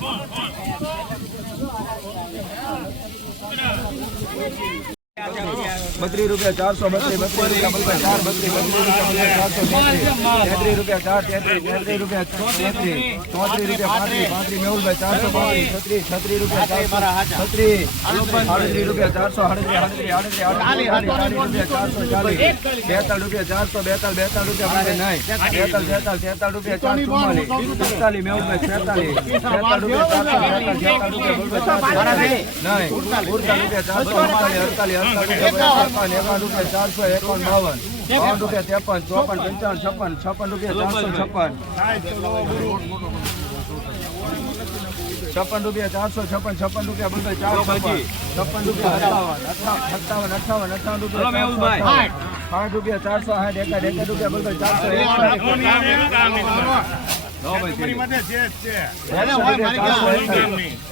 와, 와. બત્રીસ રૂપિયા ચારસો બત્રીસ બત્રીસ રૂપિયા ચાર બત્રીસ બત્રીસ ચારસો તેત્રીસ રૂપિયા ચાર તેત્રીસ તેત્રીસ રૂપિયા ચોત્રીસ રૂપિયા પાંત્રીસ પાંત્રીસ મેહુલભાઈ ચારસો પાંત્રીસ છત્રીસ છત્રીસ રૂપિયા ચારસો છત્રીસ સાડત્રીસ રૂપિયા ચારસો સાડત્રીસ સાડત્રીસ સાડત્રીસ રૂપિયા ચારસો ચાલીસ બેતાળ રૂપિયા ચારસો બેતાલ બેતાળ રૂપિયા પાંત્રીસ નહીં બેતાલ બેતાલ તેતાળ રૂપિયા ચારસો ચુમ્માલીસ પિસ્તાલીસ મેહુલભાઈ છેતાલીસ છેતાલ રૂપિયા ચારસો છેતાળ રૂપિયા નહીં ઉડતાલીસ રૂપિયા ચારસો અડતાલીસ અડતાલીસ અડતાલીસ એકાવન એકાવન રૂપિયા ચારસો એકાવન બાવન. બાવન રૂપિયા ત્રેપન ચોપન પંચાવન છપ્પન છપ્પન રૂપિયા ચારસો છપ્પન. છપ્પન રૂપિયા ચારસો છપ્પન છપ્પન રૂપિયા બોલભાઈ ચારસો છપ્પન રૂપિયા અઠાવન અઠાવન અઠાવન રૂપિયા પાંચ રૂપિયા ચારસો સાઠ એકાદ એકાદ રૂપિયા બોલભાઈ ચારસો એક બાસઠ બાસઠ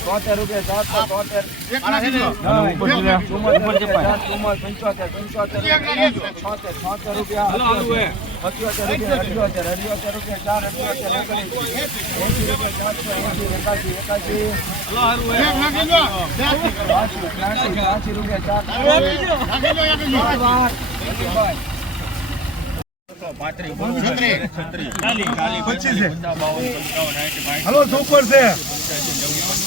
તોતેર રૂપિયા ચારસો તોતેર પંચોતેર પંચોતેર છોતેર છોતેર રૂપિયા અઠ્યોતેર રૂપિયા અઠ્યોતેર અઠ્યોતેર રૂપિયા ચાર અઠ્યોતેર ઓગણીસ રૂપિયા ચારસો એસી એકાસી એકાસી બાસી રૂપિયા ચાર હલો સુપર છે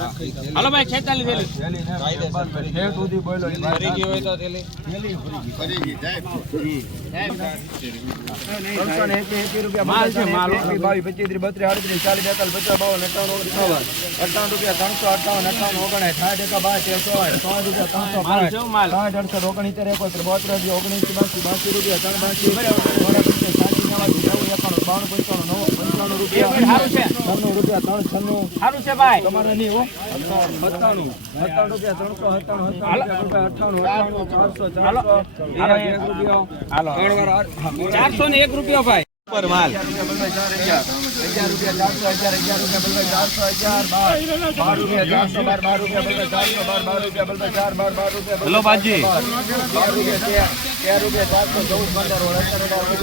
ત્રણ હાલો ભાઈ થેલી. સુધી બોલો ફરી હોય તો થેલી. માલ છે, માલ. બાવીસ પચીસ ત્રીસ બત્રીસ આડત્રીસ ચાલીસ બેતાલીસ પચાસ બાવન અઠાવન ઓગણીસ અઠાવન રૂપિયા ત્રણસો અઠાવન અઠાવન ઓગણીસ સાઠ એકા બાર તેરસો આઠ સો રૂપિયા ત્રણસો. સાઠ અડસઠ ઓગણીતેર એકોતેર બોતેર ઓગણીસ બાસી બાસી રૂપિયા ત્રણ બાસી ચારસો ને એક રૂપિયા ભાઈ. ઉપર માલ ચારસો ચારસો ચારસો રૂપિયા બાજી.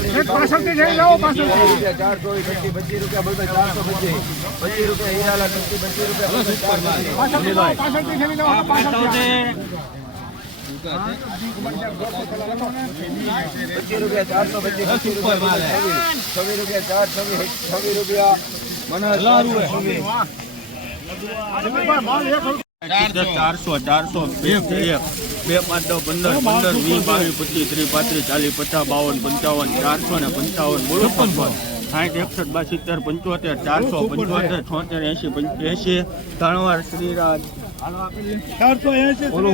ચારસો પાછળથી જઈ જાઓ, પાછળથી. પચીસ રૂપિયા ચાર ચોવીસ પચીસ પચીસ રૂપિયા બલભાઈ ચારસો પચીસ પચીસ રૂપિયા હીરાલા પચીસ પચીસ રૂપિયા. પાછળથી જાઓ, પાછળથી ખેલી જાઓ, પાછળથી. પચીસ રૂપિયા ચારસો પચીસ પચીસ છવ્વીસ છવ્વીસ રૂપિયા ચાર છવ્વીસ છવ્વીસ રૂપિયા. મનોજ ચારસો. ચારસો. બે એક બે પાંચ દસ પંદર પંદર વીસ બાવીસ પચીસ ત્રીસ પાંત્રીસ ચાલીસ પચાસ બાવન પંચાવન ચારસો ને પંચાવન બોલો. સાઠ એકસઠ બાર સિત્તેર પંચોતેર ચારસો પંચોતેર છોતેર એસી એસી ત્રણ વાર શ્રીરાજ. ચારસો એસી હું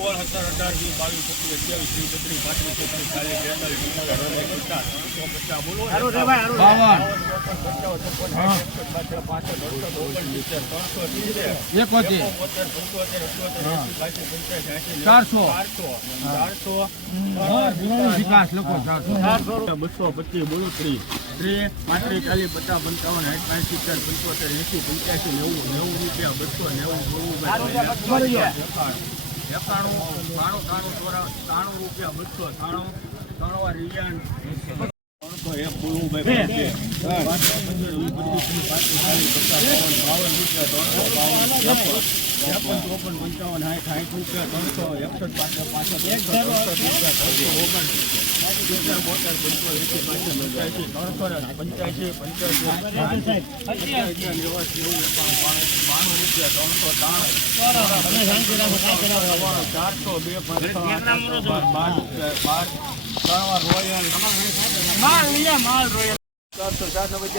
સોળ સત્તર અઢાર વીસ બાવીસ પચીસ અઠ્યાવીસ ત્રીસ બત્રીસ પાંત્રીસ છત્રીસ ચાલીસ બેતાલીસ પચાસ સો પચાસ બોલો બસો પચીસ બોલો ત્રીસ ત્રીસ પાંત્રીસ ચાલીસ પચાસ પંચાવન સાઠ પાંચ સિત્તેર પંચોતેર એસી પંચ્યાસી નેવું નેવું રૂપિયા બસો નેવું નેવું એકાણું બાણું ત્રાણું ચોરા ત્રાણું રૂપિયા બસો ત્રાણું ત્રણ વાર રિયાન. ત્રેપન ચોપન પંચાવન સાઠ સાઠ રૂપિયા ત્રણસો એકસઠ પાસઠ એકસઠ અડસઠ રૂપિયા ત્રણસો ઓગણ સિત્તેર બોતેર પંચોતેર એસી પાંચસો પંચ્યાસી ત્રણસો ને પંચ્યાસી પંચ્યાસી બાણું રૂપિયા ત્રણસો ત્રણ ચારસો બે પાંચ બાર રૂપિયા બાર ચારસો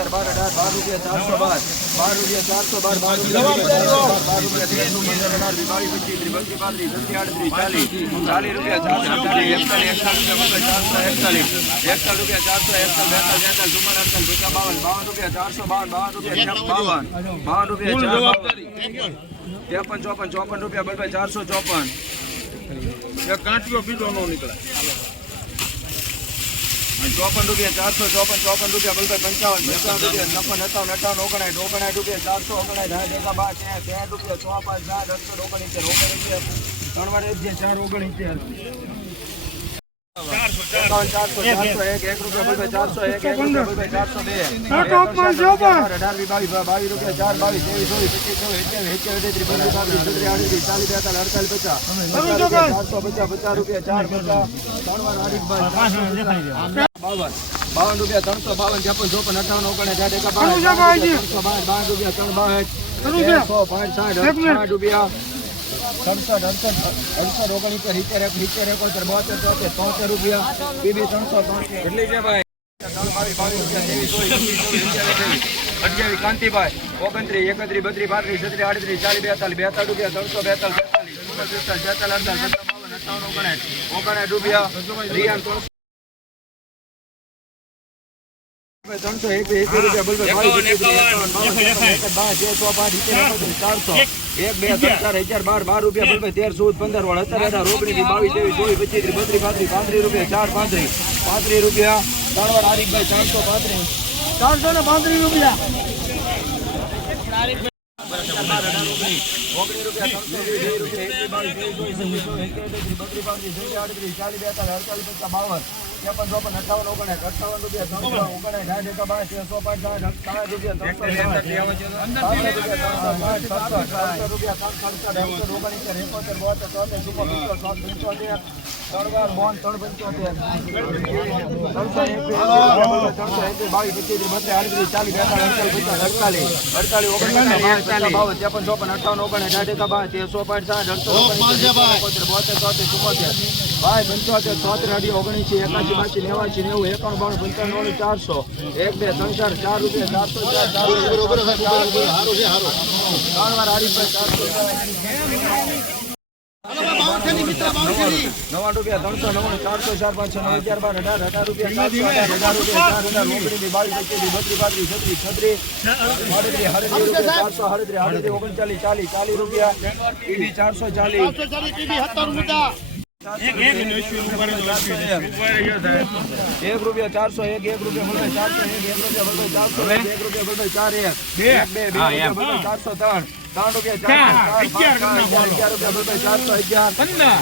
બાર અઢાર બાર રૂપિયા બાર બાર રૂપિયા ચારસો બાર બાર રૂપિયા તેરસો પંદર અઢાર વીસ, બાવીસ પચીસ બત્રીસ પાંત્રીસ છત્રીસ આડત્રીસ ચાલીસ ચાલીસ રૂપિયા ચારસો ચાલીસ એકતાલીસ રૂપિયા ચારસો એકતાલીસ રૂપિયા ચારસો બાવન બાવન રૂપિયા ચારસો બાવન બાવન રૂપિયા બાવન ત્રેપન ચોપન ચોપન રૂપિયા બલભાઈ ચારસો ચોપન કાંટીઓ બીજો નો નીકળે ચોપન રૂપિયા, ચારસો ચોપન ચોપન રૂપિયા, બલભાઈ પંચાવન પંચાવન રૂપિયા નફન અઠાવન અઠાવન ઓગણાઠ ઓગણાઈ રૂપિયા, ચારસો ઓગણાઠ સાઠ એકા, બાર ત્યાં ત્યાં રૂપિયા છ પાંચ સાત અડસો ઓગણીસ ઓગણીસેર ત્રણ વાર એક ચાર ઓગણીસેર બાવન બાવન રૂપિયા ત્રણસો બાવન ત્રેપન ચોપન અઠાવન ઓગણ હજાર એકા બાવન બાવન રૂપિયા ત્રણ બાવન તેરસો પાંચ સાઠ સાઠ રૂપિયા સડસઠ અડસઠ અડસઠ ઓગણીસર સિત્તેર એક સિત્તેર એકોતેર બોતેર તોતેર તોતેર રૂપિયા. બીબી ત્રણસો ત્રણસો એટલી છે ભાઈ. ત્રણ બાવીસ બાવીસ રૂપિયા ત્રેવીસ ચોવીસ પચીસ ચોવીસ અઠ્યાવીસ અઠ્યાવીસ કાંતિભાઈ. ઓગણત્રીસ એકત્રીસ બત્રીસ પાંત્રીસ છત્રીસ આડત્રીસ ચાલીસ બેતાલીસ બેતાલીસ રૂપિયા ત્રણસો બેતાલીસ બેતાલીસ ચુમ્માલીસ પિસ્તાલીસ છેતાલીસ અડતાલીસ સત્તાવન બાવન અઠાવન ઓગણસાઠ ઓગણસાઠ રૂપિયા. રિયાન ત્રણસો ત્રણસો એક એક રૂપિયા બોલ ચારસો. એક, બે, ત્રણ હજાર બાર બાર રૂપિયા બોલ તેર, ચૌદ, પંદર, વાળ અત્યારે રોકડી થી બાવીસ, ત્રેવીસ, ચોવીસ, પચીસ, ત્રીસ, બત્રીસ, પાંત્રીસ પાંત્રીસ રૂપિયા, ચાર, પાંત્રીસ પાંત્રીસ રૂપિયા. ત્રણ વાર આરીફભાઈ ચારસો પાંત્રીસ. ચારસો ને પાંત્રીસ રૂપિયા. રૂપિયા ત્રેપન ચોપન અઠાવન ઓગણાઠ અઠાવન રૂપિયા ત્રણસો ઓગણાઠ સાઠ એકા બાર સો પાંચ સાઠ સાઠ રૂપિયા ત્રણસો રૂપિયા સડસઠ ઓગણીસેર એકોતેર બોતેર ચોતેર ચુમ્મો પિસ્તો સાત પંચોતેર ત્રણ વાર બોન ત્રણ પંચોતેર ત્રણસો ત્રણસો એકવીસ બાવીસ પચીસ બત્રીસ આડત્રીસ ચાલીસ બેતાલીસ અડતાલીસ અડતાલીસ ઓગણચાલીસ બાવન ત્રેપન ચોપન અઠાવન ઓગણ સાઠ એકા બાર સો પાંચ સાઠ અડસો ઓગણીસ બોતેર તોતેર ચુમ્મોતેર બાય પંચોતેર ચોતેર અઢી ઓગણીસી એકાસી બાસી નેવાસી નેવું એકાણું બાણું પંચાણું ચારસો. એક બે ત્રણ ચાર ચાર રૂપિયા ચારસો ચાર ચાર ત્રણ વાર આરીફભાઈ ચારસો. નવા રૂપિયા ત્રણસો નવ્વાણું ચારસો ચાર પાંચ છ નવ અગિયાર બાર અઢાર અઢાર રૂપિયા હજાર રૂપિયા ચાર હજાર ઓગણીસ બાવીસ પચીસ બત્રીસ પાંત્રીસ છત્રીસ છત્રીસ સાડત્રીસ રૂપિયા ચારસો સાડત્રીસ સાડત્રીસ ઓગણચાલીસ ચાલીસ ચાલીસ રૂપિયા ચારસો ચાલીસ. એક રૂપિયા ચારસો એક એક રૂપિયા ચારસો એક એક રૂપિયા ચારસો એક રૂપિયા ચાર એક. બે? બે રૂપિયા ચારસો ત્રણ. ત્રણ રૂપિયા ચારસો ચાર અગિયાર પંદર.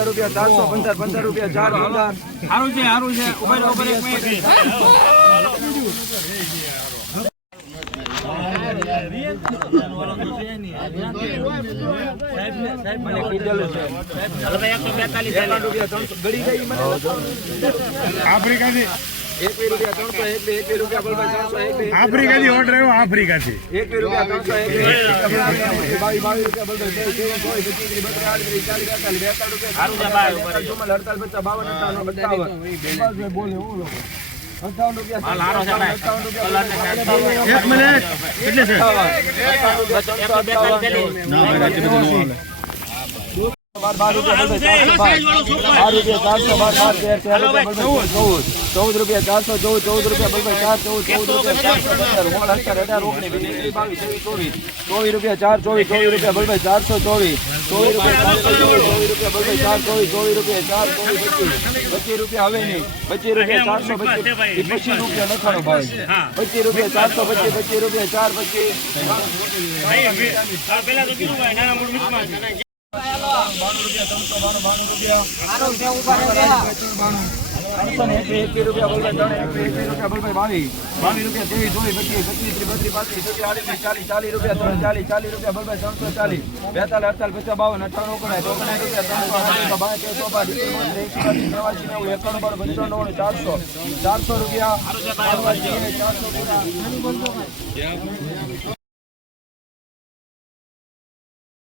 રૂપિયા ચારસો પંદર પંદર રૂપિયા ચાર પંદર. સારું છે છે ઊભા રહો, ઊભા રહો, એક મિનિટ. મને કીધેલું છે એકાવન રૂપિયા ત્રણસો ગળી ગઈ મને આફ્રિકાથી એકવીસ રૂપિયા ત્રણસો એક બે એકવીસ રૂપિયા બોલભાઈ ચારસો એક બે આફ્રિકાથી ઓર્ડર આવ્યો આફ્રિકાથી. એકવીસ રૂપિયા ત્રણસો એક એક મિનિટ. કેટલી છે? બાર બાર રૂપિયા બાર. રૂપિયા ચારસો બાર બાર તેર તેર રૂપિયા ચૌદ. ચૌદ. રૂપિયા ચારસો ચૌદ ચૌદ રૂપિયા બોલભાઈ ચાર ચૌદ ચૌદ રૂપિયા ચારસો પંદર સોળ અઢાર અઢાર ઓગણી વીસ બાવીસ ત્રેવીસ ચોવીસ. ચોવીસ રૂપિયા ચાર ચોવીસ ચોવીસ રૂપિયા બોલભાઈ ચારસો ચોવીસ. ચોવીસ રૂપિયા ચારસો ચોવીસ ચોવીસ રૂપિયા બોલભાઈ ચાર ચોવીસ ચોવીસ રૂપિયા ચાર ચોવીસ પચીસ. પચીસ રૂપિયા હવે નહીં. પચીસ રૂપિયા ચારસો પચીસ. પચીસ રૂપિયા લખાણો ભાઈ. પચીસ રૂપિયા ચારસો પચીસ પચીસ રૂપિયા ચાર પચીસ. બાણું રૂપિયા ત્રણસો ત્રણ એકવીસ રૂપિયા બોલભાઈ બાવીસ બાવીસ રૂપિયા ત્રેવીસ ચોવીસ પચીસ પચીસ ત્રીસ બત્રીસ પાંત્રીસ છત્રીસ આડત્રીસ ચાલીસ રૂપિયા ત્રણ ચાલીસ ચાલીસ રૂપિયા બોલભાઈ ત્રણસો ચાલીસ બેતાલીસ અડતાલીસ પચાસ બાવન અઠાણું ઓગણાઠ રૂપિયા ત્રણસો પાંચ એસી નેવાસી નેવું એકાણું પંચાણું ચારસો ચારસો રૂપિયા. ચારસો રૂપિયા.